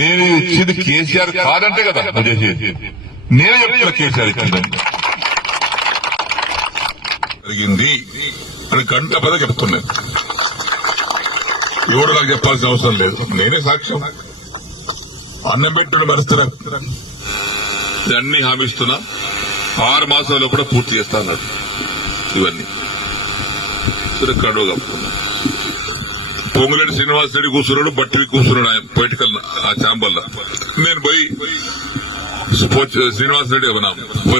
నేను ఇచ్చింది కేసీఆర్ కాదంటే కదా నువ్వు చేసేది. నేనే చెప్తున్నా కేసీఆర్ ఇచ్చిందని జరిగింది అని గంట పద చెప్తున్నాను. ఎవరు నాకు చెప్పాల్సిన అవసరం లేదు, నేనే సాక్ష్యం. అన్నం పెట్టిన మరుస్తున్నా, అన్ని హామీస్తున్నా. 6 మాసాల్లో కూడా పూర్తి చేస్తాను. ఇవన్నీ కడువ కప్పుకున్నా. పొంగులేటి శ్రీనివాస్ రెడ్డి కూర్చున్నాడు, బట్టివి కూర్చున్నాడు ఆయన పొలిటికల్ ఆ ఛాంబర్లో. నేను పోయి శ్రీనివాస్ రెడ్డి ఏమన్నా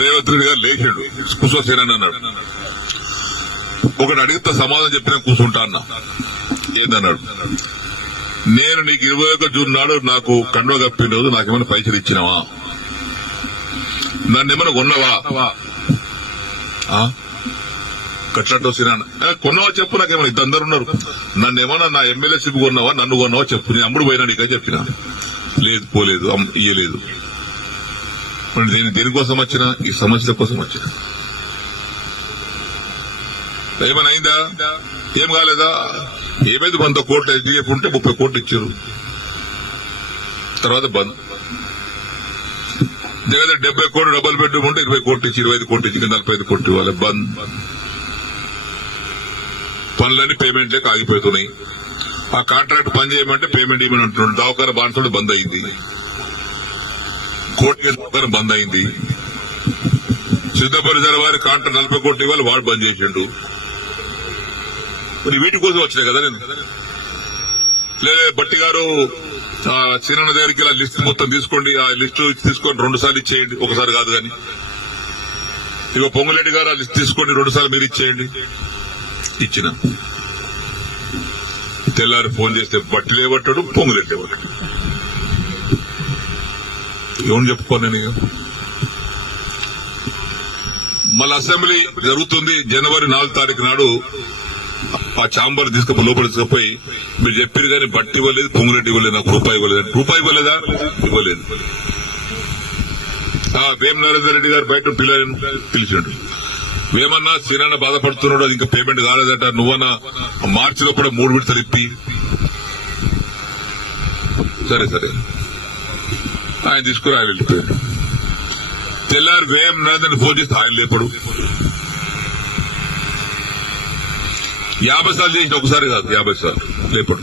రేవంత్ రెడ్డి గారు లేచాడు, కూర్చోసేనని అన్నాడు. ఒకటి అడిగితే సమాధానం చెప్పినా కూర్చుంటా అన్నా. ఏందన్నాడు, నేను నీకు 21 జూన్ నాడు నాకు కండువ కప్పిన రోజు నాకేమైనా పైసలు ఇచ్చినావా, నన్ను ఏమైనా కొన్నావా, కట్లట్టు వస్తున్నా కొన్నావా చెప్పు, నాకేమైనా ఇద్దరు ఉన్నారు, నన్ను ఏమన్నా నా ఎమ్మెల్యేషిప్ కొన్నావా, నన్ను కొన్నావా చెప్పు, నేను అమ్ముడు పోయినా నీకని చెప్పినా. లేదు పోలేదు, ఇయ్యలేదు. నేను దేనికోసం వచ్చినా, ఈ సమస్యల కోసం వచ్చినా. ఏమైనా అయిందా, ఏం కాలేదా, ఏమైంది, 100 కోట్లు HDF ఉంటే 30 కోట్లు ఇచ్చారు, తర్వాత బంద్. జగన్ 70 కోట్లు డబుల్ బెడ్రూమ్ ఉంటే 20 కోట్లు ఇచ్చి 25 కోట్లు ఇచ్చి 45 కోట్లు ఇవ్వాలి, బంద్. పనులన్నీ పేమెంట్ లేక ఆగిపోతున్నాయి. ఆ కాంట్రాక్ట్ పని చేయమంటే పేమెంట్ ఇవ్వమని అంటున్నాడు. దవాఖాన బాన్సుడు బంద్ అయింది, కోర్టు బంద్ అయింది. సిద్ధపరిసర వారి కాంట్రాక్ట్ 40 కోట్లు ఇవ్వాలి, వాడు బంద్ చేసిండు. మరి వీటి కోసం వచ్చినాయి కదా నేను. లేదా బట్టి గారు సీనన్న దగ్గరికి ఇలా లిస్ట్ మొత్తం తీసుకోండి, ఆ లిస్టు తీసుకొని 2 సార్లు ఇచ్చేయండి, ఒకసారి కాదు కానీ. ఇక పొంగులేటి గారు ఆ లిస్ట్ తీసుకోండి, 2 సార్లు మీరు ఇచ్చేయండి. ఇచ్చిన తెల్లారి ఫోన్ చేస్తే బట్టి లేవట్టాడు, పొంగులేటి లేవట్టాడు. ఏమని చెప్పుకోను నేను. మళ్ళీ అసెంబ్లీ జరుగుతుంది జనవరి 4 తారీఖు నాడు. ఆ ఛాంబర్ తీసుకుపోయి లోపల తీసుకుపోయి మీరు చెప్పారు కానీ బట్టి ఇవ్వలేదు, పొంగులేటి ఇవ్వలేదు, నాకు రూపాయి ఇవ్వలేదు. రూపాయి ఇవ్వలేదా, ఇవ్వలేదు. వేమ నరేందర్ రెడ్డి గారు బయట పిలిచాడు. వేమన్నా శ్రీనాన్న బాధపడుతున్నాడు, అది ఇంకా పేమెంట్ కాలేదట, నువ్వన్నా మార్చిలో కూడా 3 విడతలు ఇప్పి. సరే సరే ఆయన తీసుకుని ఆయన వెళ్ళిపోయాడు. తెల్లారి వేమ నరేందర్ ఫోన్ చేస్తే ఆయన లేపడు. 50 సార్లు చేసిన, ఒకసారి కాదు 50 సార్లు లేపడు.